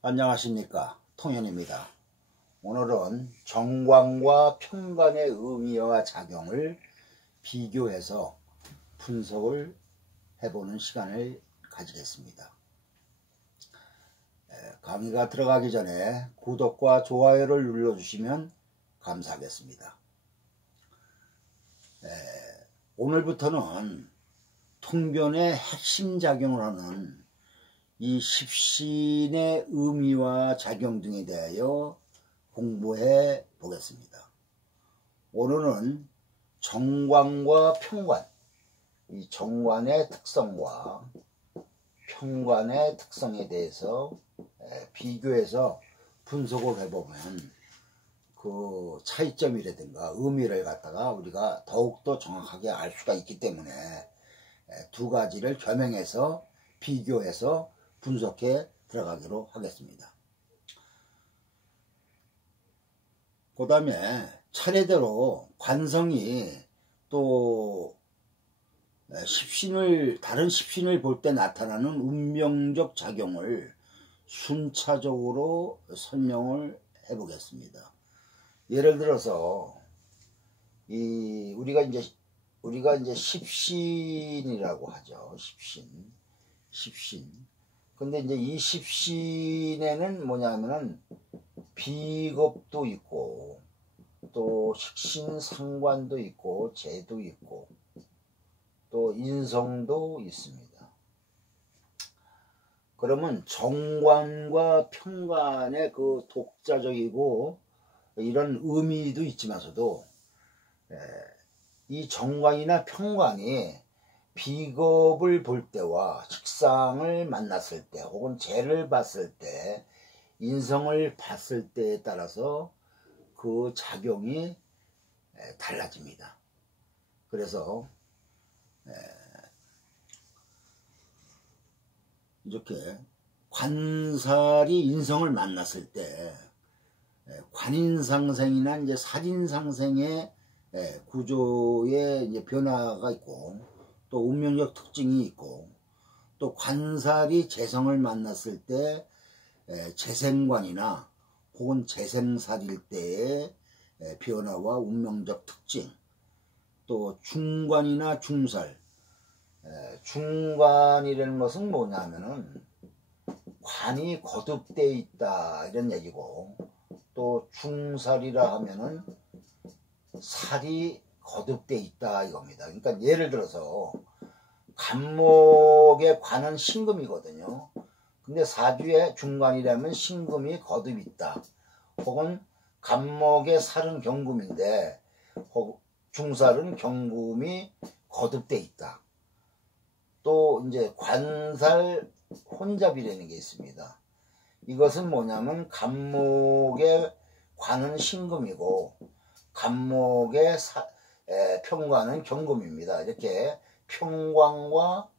안녕하십니까, 통현입니다. 오늘은 정관과 편관의 의미와 작용을 비교해서 분석을 해보는 시간을 가지겠습니다. 강의가 들어가기 전에 구독과 좋아요를 눌러주시면 감사하겠습니다. 오늘부터는 통변의 핵심 작용을 하는 이 십신의 의미와 작용 등에 대하여 공부해 보겠습니다. 오늘은 정관과 편관, 이 정관의 특성과 편관의 특성에 대해서 비교해서 분석을 해보면 그 차이점이라든가 의미를 갖다가 우리가 더욱더 정확하게 알 수가 있기 때문에 두 가지를 겸용해서 비교해서 분석해 들어가기로 하겠습니다. 그 다음에 차례대로 관성이 또 다른 십신을 볼 때 나타나는 운명적 작용을 순차적으로 설명을 해 보겠습니다. 예를 들어서 우리가 이제 십신이라고 하죠. 십신. 근데 이제 이 십신에는 뭐냐면은 비겁도 있고 또 식신상관도 있고 재도 있고 또 인성도 있습니다. 그러면 정관과 편관의 그 독자적이고 이런 의미도 있지만서도 이 정관이나 편관이 비겁을 볼 때와 식상을 만났을 때 혹은 재를 봤을 때 인성을 봤을 때에 따라서 그 작용이 달라집니다. 그래서 이렇게 관살이 인성을 만났을 때 관인상생이나 이제 살인상생의 구조에 이제 변화가 있고 또 운명적 특징이 있고 또 관살이 재성을 만났을 때 재생관이나 혹은 재생살일 때의 변화와 운명적 특징, 또 중관이나 중살, 중관이라는 것은 뭐냐면은 관이 거듭되어 있다 이런 얘기고, 또 중살이라 하면은 살이 거듭되어 있다 이겁니다. 그러니까 예를 들어서 간목의 관은 신금이거든요. 근데 사주의 중관이라면 신금이 거듭 있다. 혹은 간목의 살은 경금인데 중살은 경금이 거듭돼 있다. 또 이제 관살 혼잡이라는 게 있습니다. 이것은 뭐냐면 간목의 관은 신금이고 간목의 편관은 경금입니다. 이렇게 편관과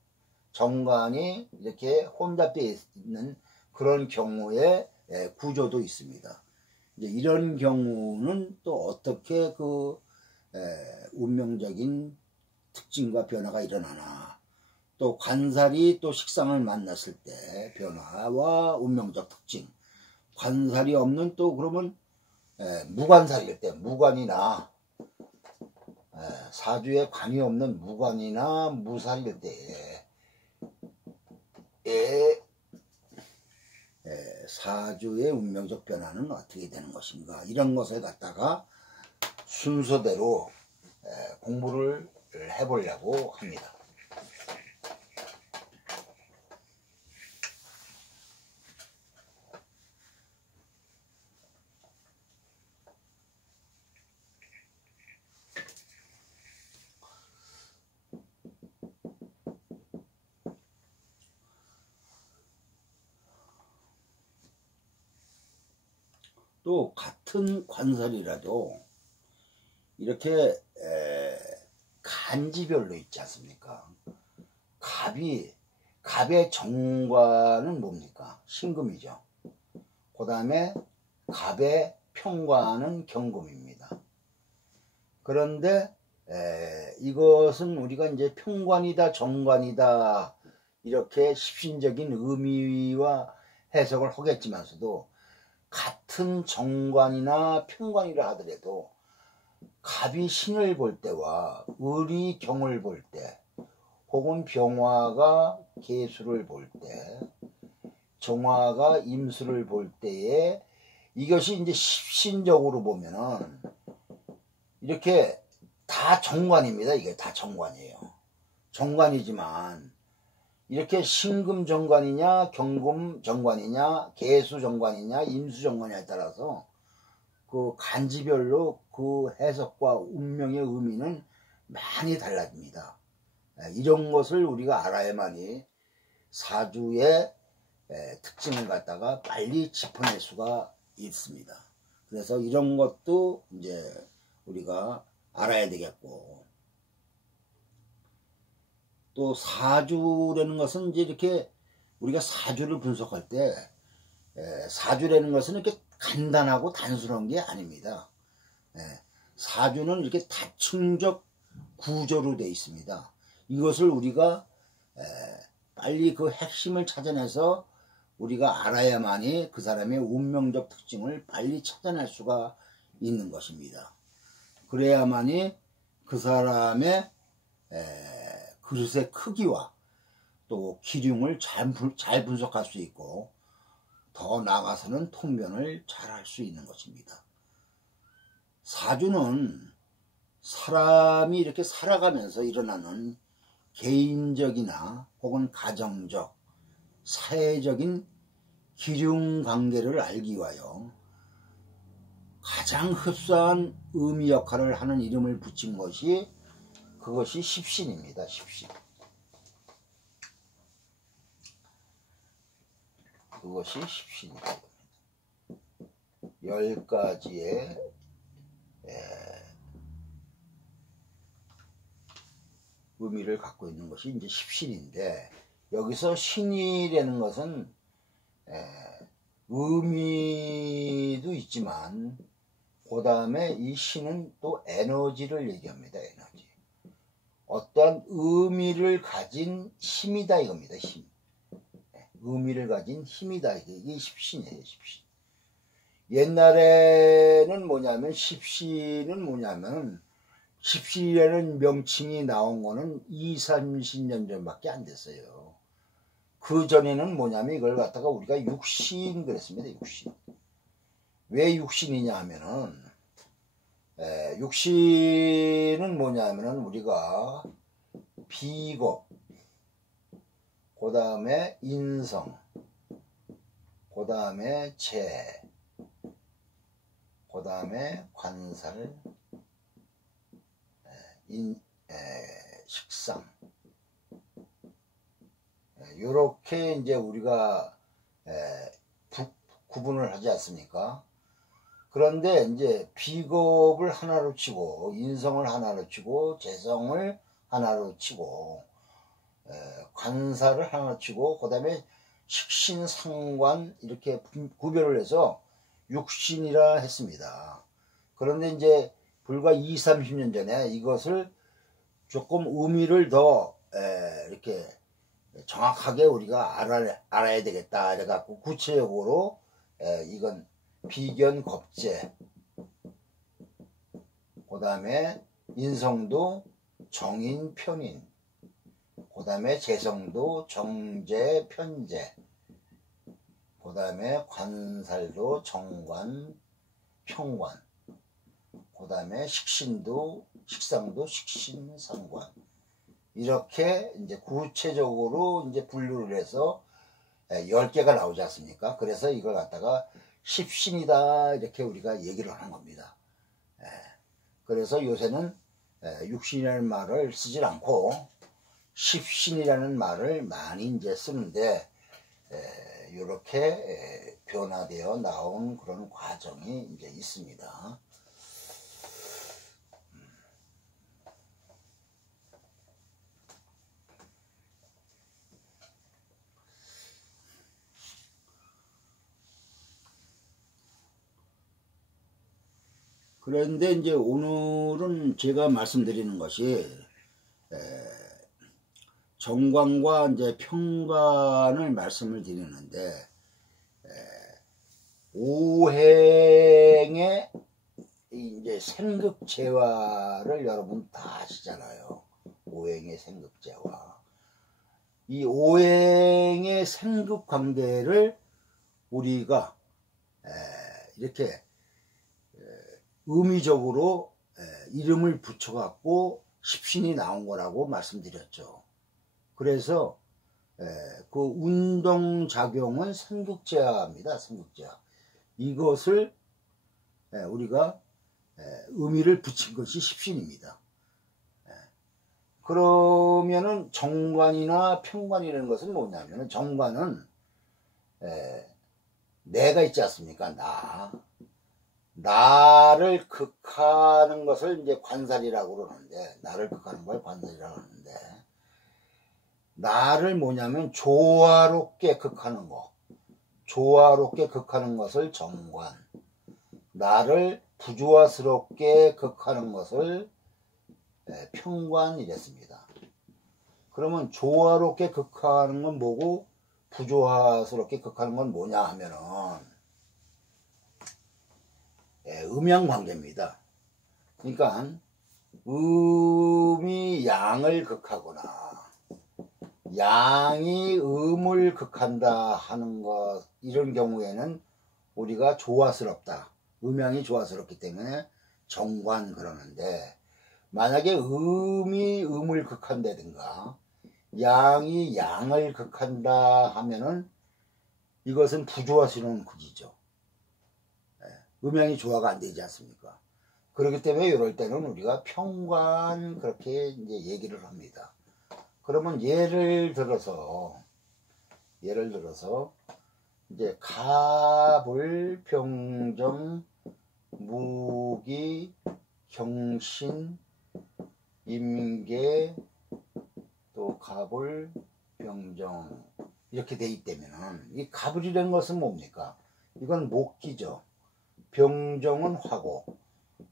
정관이 이렇게 혼잡되어 있는 그런 경우의 구조도 있습니다. 이제 이런 경우는 또 어떻게 그 운명적인 특징과 변화가 일어나나, 또 관살이 또 식상을 만났을 때 변화와 운명적 특징, 관살이 없는 또 그러면 무관살일 때, 무관이나 사주에 관이 없는 무관이나 무살일 때에 사주의 운명적 변화는 어떻게 되는 것인가, 이런 것을 갖다가 순서대로 공부를 해보려고 합니다. 또 같은 관살이라도 이렇게 간지별로 있지 않습니까? 갑의 정관은 뭡니까? 신금이죠. 그 다음에 갑의 편관은 경금입니다. 그런데 이것은 우리가 이제 편관이다 정관이다 이렇게 십신적인 의미와 해석을 하겠지만서도 같은 정관이나 평관이라 하더라도 갑이 신을 볼 때와 을이 경을 볼 때, 혹은 병화가 계수를 볼 때, 정화가 임수를 볼 때에 이것이 이제 십신적으로 보면은 이렇게 다 정관입니다. 이게 다 정관이에요. 정관이지만 이렇게 신금 정관이냐, 경금 정관이냐, 계수 정관이냐, 임수 정관이냐에 따라서 그 간지별로 그 해석과 운명의 의미는 많이 달라집니다. 이런 것을 우리가 알아야만이 사주의 특징을 갖다가 빨리 짚어낼 수가 있습니다. 그래서 이런 것도 이제 우리가 알아야 되겠고, 또 사주라는 것은 이제 이렇게 우리가 사주를 분석할 때 사주라는 것은 이렇게 간단하고 단순한 게 아닙니다. 사주는 이렇게 다층적 구조로 되어 있습니다. 이것을 우리가 빨리 그 핵심을 찾아내서 우리가 알아야만이 그 사람의 운명적 특징을 빨리 찾아낼 수가 있는 것입니다. 그래야만이 그 사람의 그릇의 크기와 또 기륭을 잘 분석할 수 있고, 더 나아가서는 통변을 잘 할 수 있는 것입니다. 사주는 사람이 이렇게 살아가면서 일어나는 개인적이나 혹은 가정적, 사회적인 기륭관계를 알기 위하여 가장 흡사한 의미 역할을 하는 이름을 붙인 것이 그것이 십신입니다. 십신. 그것이 십신이다. 10가지의 의미를 갖고 있는 것이 이제 십신인데, 여기서 신이라는 것은 의미도 있지만 그 다음에 이 신은 또 에너지를 얘기합니다. 에너지. 어떠한 의미를 가진 힘이다 이겁니다. 힘. 의미를 가진 힘이다. 이게 십신이에요. 십신. 옛날에는 뭐냐면 십신이라는 명칭이 나온 거는 20-30년 전밖에 안 됐어요. 그 전에는 뭐냐면 이걸 갖다가 우리가 육신 그랬습니다. 육신. 왜 육신이냐 하면은 육신은 뭐냐면은 우리가 비겁, 그 다음에 인성, 그 다음에 재, 그 다음에 관살, 식상, 요렇게 이제 우리가 구분을 하지 않습니까? 그런데 이제 비겁을 하나로 치고, 인성을 하나로 치고, 재성을 하나로 치고, 관사를 하나로 치고, 그 다음에 식신, 상관 이렇게 구별을 해서 육신이라 했습니다. 그런데 이제 불과 20-30년 전에 이것을 조금 의미를 더 이렇게 정확하게 우리가 알아야 되겠다 해갖고 구체적으로 이건 비견겁재, 그 다음에 인성도 정인, 편인, 그 다음에 재성도 정재, 편재, 그 다음에 관살도 정관, 평관, 그 다음에 식상도 식신, 상관, 이렇게 이제 구체적으로 이제 분류를 해서 10개가 나오지 않습니까? 그래서 이걸 갖다가 십신이다 이렇게 우리가 얘기를 하는 겁니다. 그래서 요새는 육신이라는 말을 쓰질 않고 십신이라는 말을 많이 이제 쓰는데, 이렇게 변화되어 나온 그런 과정이 이제 있습니다. 그런데 이제 오늘은 제가 말씀드리는 것이 정관과 이제 평관을 말씀을 드리는데, 오행의 이제 생극재화를 여러분 다 아시잖아요. 오행의 생극재화. 이 오행의 생극 관계를 우리가 이렇게 의미적으로 이름을 붙여갖고 십신이 나온 거라고 말씀드렸죠. 그래서 그 운동작용은 생극재화입니다. 생극재화. 이것을 우리가 의미를 붙인 것이 십신입니다. 그러면은 정관이나 평관이라는 것은 뭐냐면은, 정관은 내가 있지 않습니까? 나를 극하는 것을 이제 관살이라고 그러는데, 나를 극하는 걸 관살이라고 하는데, 나를 뭐냐면 조화롭게 극하는 거, 조화롭게 극하는 것을 정관, 나를 부조화스럽게 극하는 것을 평관이랬습니다. 그러면 조화롭게 극하는 건 뭐고 부조화스럽게 극하는 건 뭐냐 하면은 음양관계입니다. 그러니까 음이 양을 극하거나 양이 음을 극한다 하는 것, 이런 경우에는 우리가 조화스럽다, 음양이 조화스럽기 때문에 정관 그러는데, 만약에 음이 음을 극한다든가 양이 양을 극한다 하면은 이것은 부조화스러운 극이죠. 음양이 조화가 안 되지 않습니까? 그렇기 때문에 이럴 때는 우리가 평관 그렇게 이제 얘기를 합니다. 그러면 예를 들어서 이제 갑을, 병정, 무기, 경신, 임계, 또 갑을, 병정 이렇게 돼 있다면은, 이 갑을이라는 것은 뭡니까? 이건 목기죠. 병정은 화고,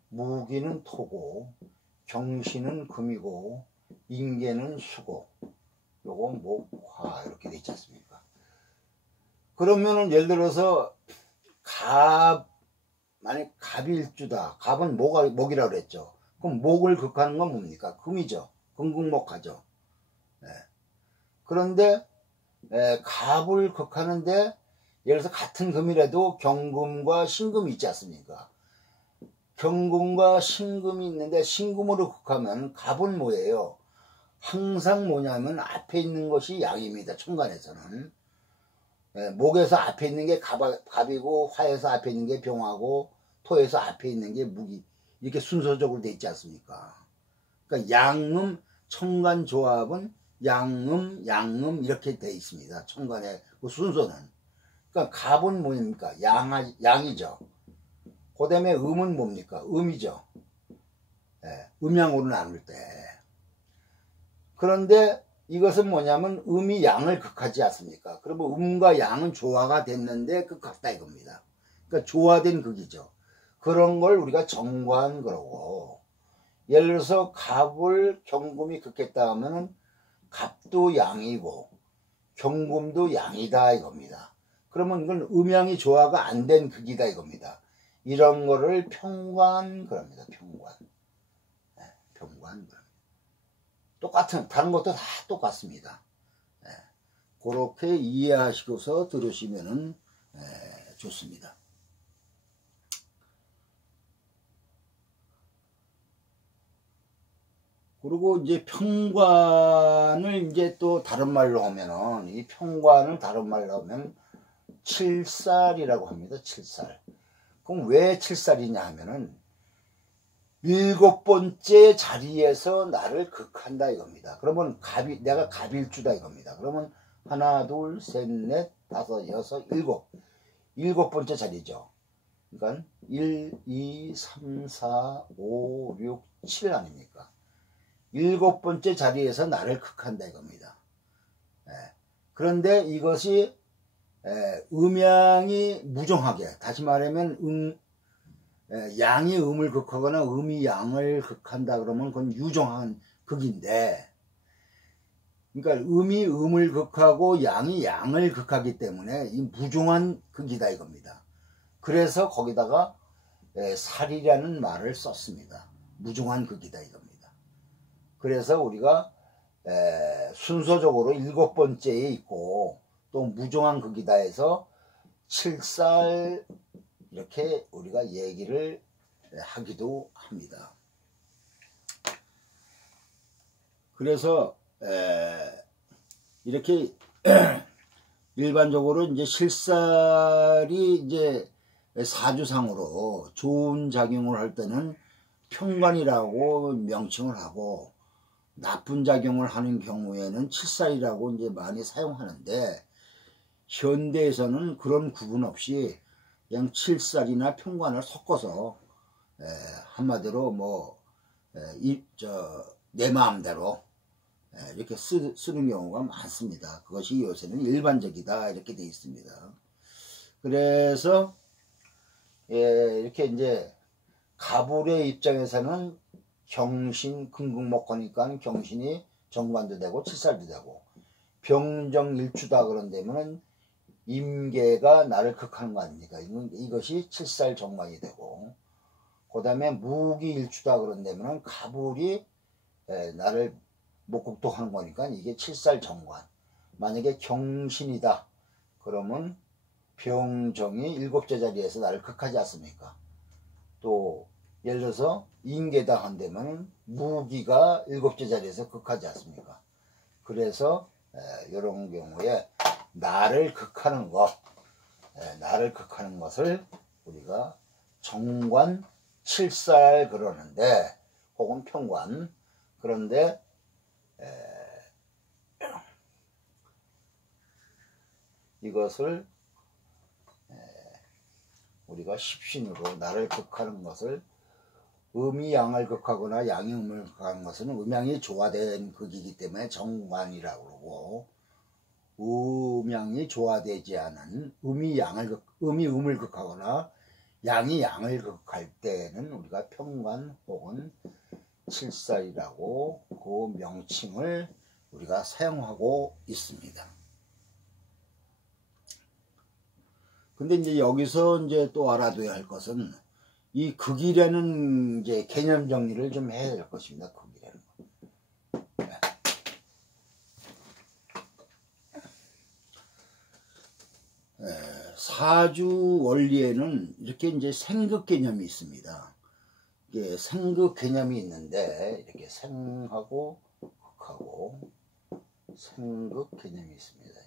무기는 토고, 경신은 금이고, 임계는 수고, 요거 목화 이렇게 돼 있지 않습니까? 그러면은 예를 들어서 만약 갑일주다. 갑은 목이라고 그랬죠. 그럼 목을 극하는 건 뭡니까? 금이죠. 금극목하죠. 그런데 갑을 극하는데, 예를 들어서 같은 금이라도 경금과 신금이 있지 않습니까? 경금과 신금이 있는데 신금으로 극하면 갑은 뭐예요? 항상 뭐냐면 앞에 있는 것이 양입니다. 천간에서는. 목에서 앞에 있는 게 갑이고, 화에서 앞에 있는 게 병하고, 토에서 앞에 있는 게 무기, 이렇게 순서적으로 돼 있지 않습니까? 그러니까 양음, 천간 조합은 양음 이렇게 돼 있습니다. 천간의 그 순서는. 그러니까 갑은 뭡니까? 양이죠. 그 다음에 음은 뭡니까? 음이죠. 음양으로 나눌 때. 그런데 이것은 뭐냐면 음이 양을 극하지 않습니까? 그러면 음과 양은 조화가 됐는데 극하다 이겁니다. 그러니까 조화된 극이죠. 그런 걸 우리가 정관 그러고, 예를 들어서 갑을 경금이 극했다 하면은 갑도 양이고 경금도 양이다 이겁니다. 그러면 이건 음양이 조화가 안 된 극이다 이겁니다. 이런 거를 평관 그럽니다. 평관. 평관. 똑같은, 다른 것도 다 똑같습니다. 그렇게 이해하시고서 들으시면은 좋습니다. 그리고 이제 평관을 이제 또 다른 말로 하면은, 이 평관을 다른 말로 하면 칠살이라고 합니다. 칠살. 그럼 왜 칠살이냐 하면은 7번째 자리에서 나를 극한다 이겁니다. 그러면 내가 갑일주다 이겁니다. 그러면 하나, 둘, 셋, 넷, 다섯, 여섯, 일곱 번째 자리죠. 그러니까 1, 2, 3, 4, 5, 6, 7 아닙니까? 7번째 자리에서 나를 극한다 이겁니다. 그런데 이것이 음양이 무정하게, 다시 말하면 양이 음을 극하거나 음이 양을 극한다 그러면 그건 유정한 극인데, 그러니까 음이 음을 극하고 양이 양을 극하기 때문에 이 무정한 극이다 이겁니다. 그래서 거기다가 살이라는 말을 썼습니다. 무중한 극이다 이겁니다. 그래서 우리가 순서적으로 7번째에 있고 또 무중한 극이다 해서 7살 이렇게 우리가 얘기를 하기도 합니다. 그래서 이렇게 일반적으로 이제 실살이 이제 사주상으로 좋은 작용을 할 때는 평관이라고 명칭을 하고 나쁜 작용을 하는 경우에는 칠살이라고 이제 많이 사용하는데 현대에서는 그런 구분 없이 그냥 칠살이나 평관을 섞어서 한마디로 뭐 내 마음대로 이렇게 쓰는 경우가 많습니다. 그것이 요새는 일반적이다 이렇게 되어 있습니다. 그래서 이렇게 이제 가불의 입장에서는 경신 금극목하니까 경신이 정관도 되고 칠살도 되고 병정일주다 그런다면 임계가 나를 극하는 거 아닙니까? 이것이 칠살 정관이 되고 그 다음에 무기일주다 그런다면 가불이 나를 목극독하는 거니까 이게 칠살 정관. 만약에 경신이다 그러면 병정이 일곱째 자리에서 나를 극하지 않습니까? 또 예를 들어서 임계다 한다면 무기가 일곱째 자리에서 극하지 않습니까? 그래서 이런 경우에 나를 극하는 것을 우리가 정관 칠살 그러는데 혹은 평관. 그런데 이것을 우리가 십신으로 나를 극하는 것을 음이 양을 극하거나 양이 음을 극하는 것은 음양이 조화된 극이기 때문에 정관이라고 그러고 음양이 조화되지 않은 음이 음을 극하거나 양이 양을 극할 때는 우리가 평관 혹은 칠살이라고 그 명칭을 우리가 사용하고 있습니다. 근데 이제 여기서 이제 또 알아둬야 할 것은 이 극이라는 이제 개념 정리를 좀 해야 될 것입니다. 극이라는 거. 사주 원리에는 이렇게 이제 생극 개념이 있습니다. 이게 생극 개념이 있는데 이렇게 생하고 극하고 생극 개념이 있습니다.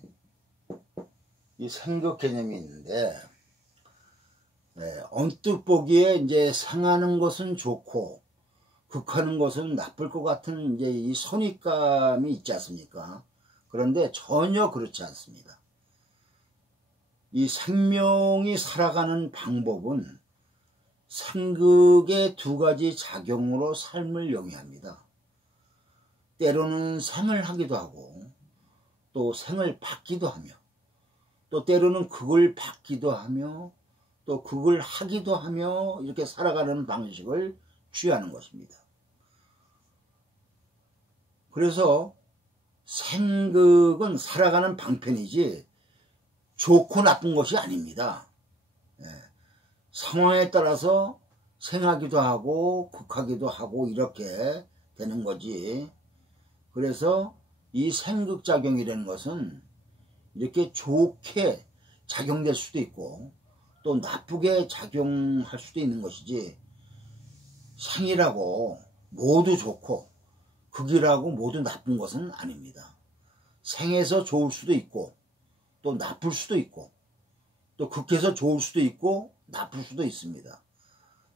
이 생극 개념이 있는데 언뜻 보기에 이제 생하는 것은 좋고 극하는 것은 나쁠 것 같은 이제 이 선입감이 있지 않습니까? 그런데 전혀 그렇지 않습니다. 이 생명이 살아가는 방법은 생극의 두 가지 작용으로 삶을 영위합니다. 때로는 생을 하기도 하고 또 생을 받기도 하며 또 때로는 극을 받기도 하며 또 극을 하기도 하며 이렇게 살아가는 방식을 취하는 것입니다. 그래서 생극은 살아가는 방편이지 좋고 나쁜 것이 아닙니다. 상황에 따라서 생하기도 하고 극하기도 하고 이렇게 되는 거지. 그래서 이 생극작용이라는 것은 이렇게 좋게 작용될 수도 있고 또 나쁘게 작용할 수도 있는 것이지 생이라고 모두 좋고 극이라고 모두 나쁜 것은 아닙니다. 생에서 좋을 수도 있고 또 나쁠 수도 있고 또 극해서 좋을 수도 있고 나쁠 수도 있습니다.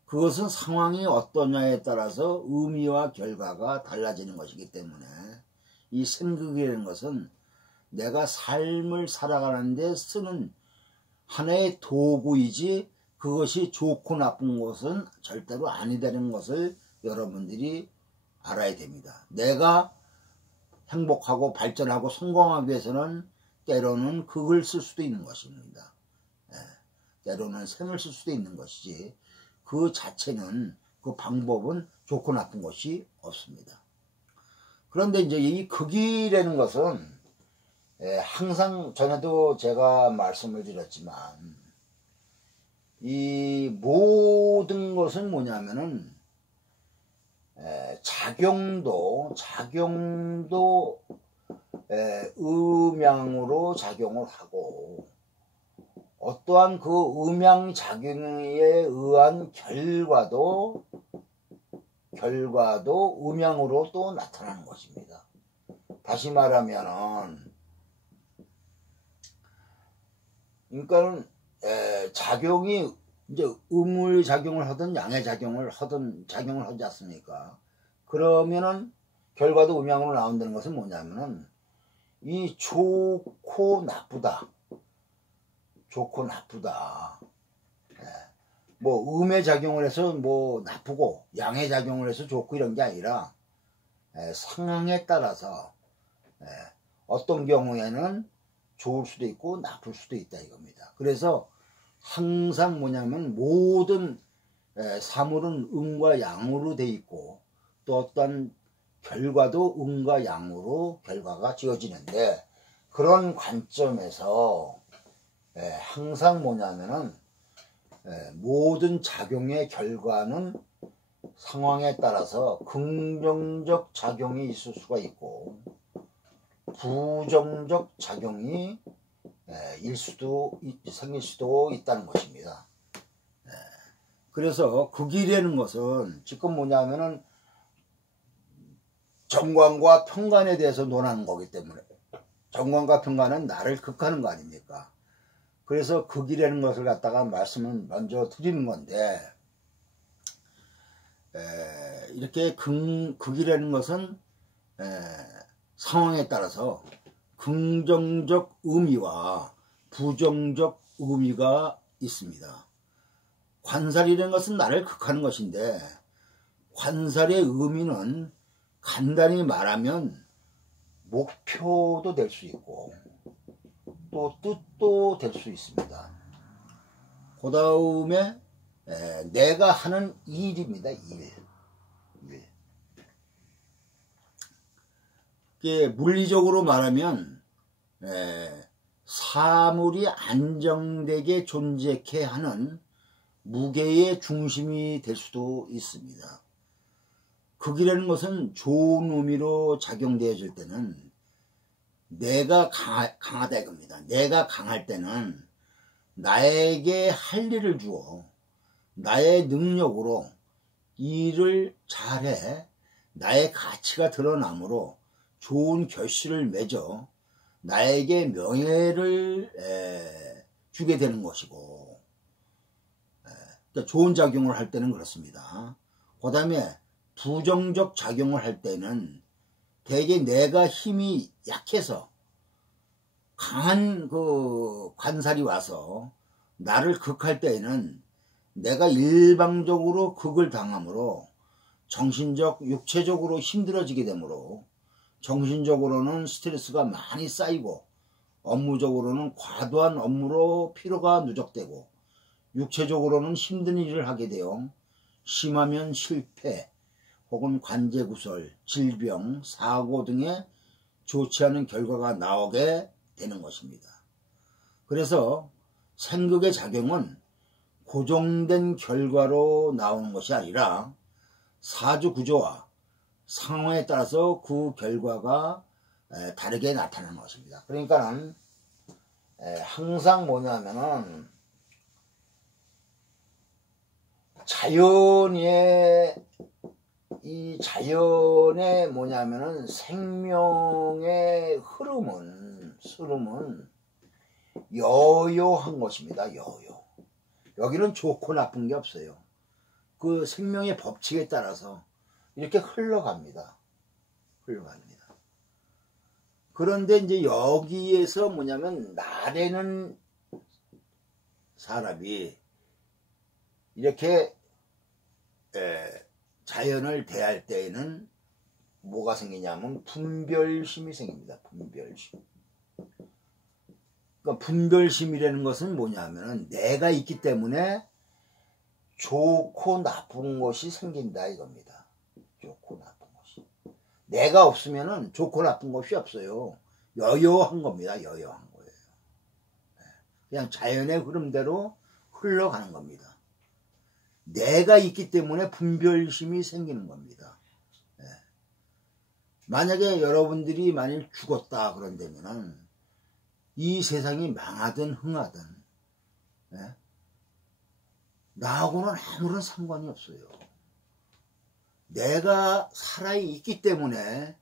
그것은 상황이 어떠냐에 따라서 의미와 결과가 달라지는 것이기 때문에 이 생극이라는 것은 내가 삶을 살아가는데 쓰는 하나의 도구이지 그것이 좋고 나쁜 것은 절대로 아니다는 것을 여러분들이 알아야 됩니다. 내가 행복하고 발전하고 성공하기 위해서는 때로는 극을 쓸 수도 있는 것입니다. 때로는 생을 쓸 수도 있는 것이지 그 자체는 그 방법은 좋고 나쁜 것이 없습니다. 그런데 이제 이 극이라는 것은 항상 전에도 제가 말씀을 드렸지만 이 모든 것은 뭐냐면은 작용도 음양으로 작용을 하고, 어떠한 그 음양 작용에 의한 결과도 음양으로 또 나타나는 것입니다. 다시 말하면은, 그러니까는 작용이 이제 음의 작용을 하든 양의 작용을 하지 않습니까? 그러면은 결과도 음양으로 나온다는 것은 뭐냐면은, 이 좋고 나쁘다. 뭐 음의 작용을 해서 뭐 나쁘고 양의 작용을 해서 좋고 이런 게 아니라 상황에 따라서 어떤 경우에는 좋을 수도 있고 나쁠 수도 있다 이겁니다. 그래서 항상 뭐냐면 모든 사물은 음과 양으로 돼 있고, 또 어떤 결과도 음과 양으로 결과가 지어지는데, 그런 관점에서 항상 뭐냐면은 모든 작용의 결과는 상황에 따라서 긍정적 작용이 있을 수가 있고 부정적 작용이 생길 수도 있다는 것입니다. 그래서 극이라는 것은 지금 뭐냐면은 정관과 평관에 대해서 논하는 거기 때문에, 정관과 평관은 나를 극하는 거 아닙니까? 그래서 극이라는 것을 갖다가 말씀을 먼저 드리는 건데, 이렇게 극이라는 것은 상황에 따라서 긍정적 의미와 부정적 의미가 있습니다. 관살이라는 것은 나를 극하는 것인데, 관살의 의미는 간단히 말하면 목표도 될 수 있고 또 뜻도 될 수 있습니다. 그 다음에 내가 하는 일입니다. 일. 이게 물리적으로 말하면 사물이 안정되게 존재케 하는 무게의 중심이 될 수도 있습니다. 극이라는 것은 좋은 의미로 작용되어질 때는 내가 강하다 이겁니다. 내가 강할 때는 나에게 할 일을 주어 나의 능력으로 일을 잘해 나의 가치가 드러나므로 좋은 결실을 맺어 나에게 명예를 주게 되는 것이고, 그러니까 좋은 작용을 할 때는 그렇습니다. 그 다음에 부정적 작용을 할 때는 대개 내가 힘이 약해서 강한 그 관살이 와서 나를 극할 때에는 내가 일방적으로 극을 당하므로 정신적, 육체적으로 힘들어지게 되므로 정신적으로는 스트레스가 많이 쌓이고 업무적으로는 과도한 업무로 피로가 누적되고 육체적으로는 힘든 일을 하게 되어 심하면 실패 혹은 관제구설, 질병, 사고 등의 좋지 않은 결과가 나오게 되는 것입니다. 그래서 생극의 작용은 고정된 결과로 나오는 것이 아니라 사주 구조와 상황에 따라서 그 결과가 다르게 나타나는 것입니다. 그러니까는 항상 뭐냐면은 자연의 뭐냐면은 생명의 흐름은 여요한 것입니다. 여요. 여기는 좋고 나쁜 게 없어요. 그 생명의 법칙에 따라서 이렇게 흘러갑니다. 그런데 이제 여기에서 뭐냐면 나라는 사람이 이렇게 자연을 대할 때에는 뭐가 생기냐면 분별심이 생깁니다. 분별심. 그러니까 분별심이라는 것은 뭐냐면 내가 있기 때문에 좋고 나쁜 것이 생긴다 이겁니다. 좋고 나쁜 것이. 내가 없으면은 좋고 나쁜 것이 없어요. 여요한 겁니다. 여요한 거예요. 그냥 자연의 흐름대로 흘러가는 겁니다. 내가 있기 때문에 분별심이 생기는 겁니다. 예. 만약에 여러분들이 만일 죽었다 그런다면은 이 세상이 망하든 흥하든 예? 나하고는 아무런 상관이 없어요. 내가 살아있기 때문에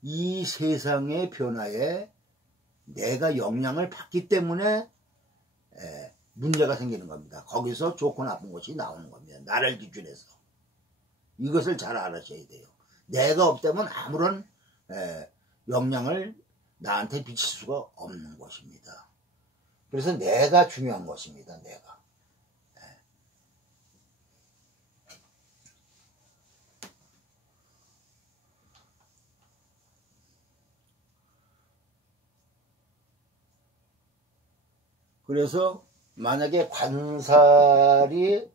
이 세상의 변화에 내가 영향을 받기 때문에 문제가 생기는 겁니다. 거기서 좋고 나쁜 것이 나오는 겁니다. 나를 기준해서. 이것을 잘 알아셔야 돼요. 내가 없다면 아무런 영향을 나한테 미칠 수가 없는 것입니다. 그래서 내가 중요한 것입니다. 내가. 그래서 만약에 관살이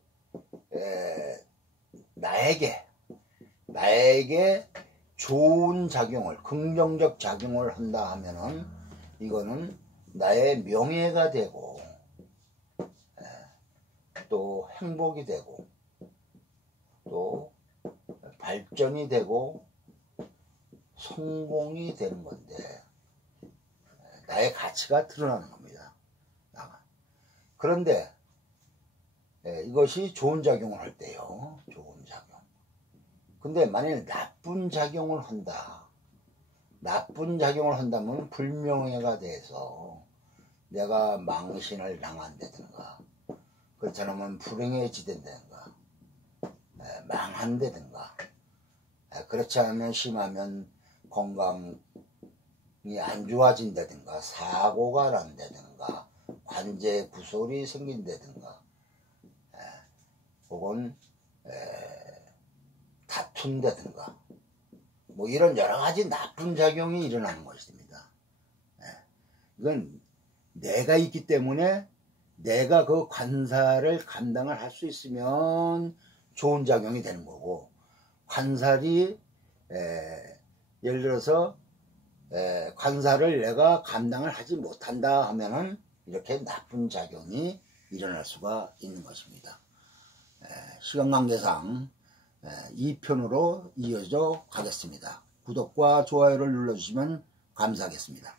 나에게 좋은 작용을, 긍정적 작용을 한다 하면은 이거는 나의 명예가 되고 또 행복이 되고 또 발전이 되고 성공이 되는 건데 나의 가치가 드러나는 겁니다. 그런데 이것이 좋은 작용을 할 때요. 좋은 작용. 근데 만일 나쁜 작용을 한다. 나쁜 작용을 한다면 불명예가 돼서 내가 망신을 당한다든가 그렇지 않으면 불행해지된다든가 망한다든가 그렇지 않으면 심하면 건강이 안 좋아진다든가 사고가 난다든가 관제 구sol이 생긴다든가 혹은 다툰다든가 뭐 이런 여러 가지 나쁜 작용이 일어나는 것입니다. 이건 내가 있기 때문에 내가 그 관살을 감당을 할 수 있으면 좋은 작용이 되는 거고 관살이 예를 들어서 관살을 내가 감당을 하지 못한다 하면은 이렇게 나쁜 작용이 일어날 수가 있는 것입니다. 시간 관계상 2편으로 이어져 가겠습니다. 구독과 좋아요를 눌러주시면 감사하겠습니다.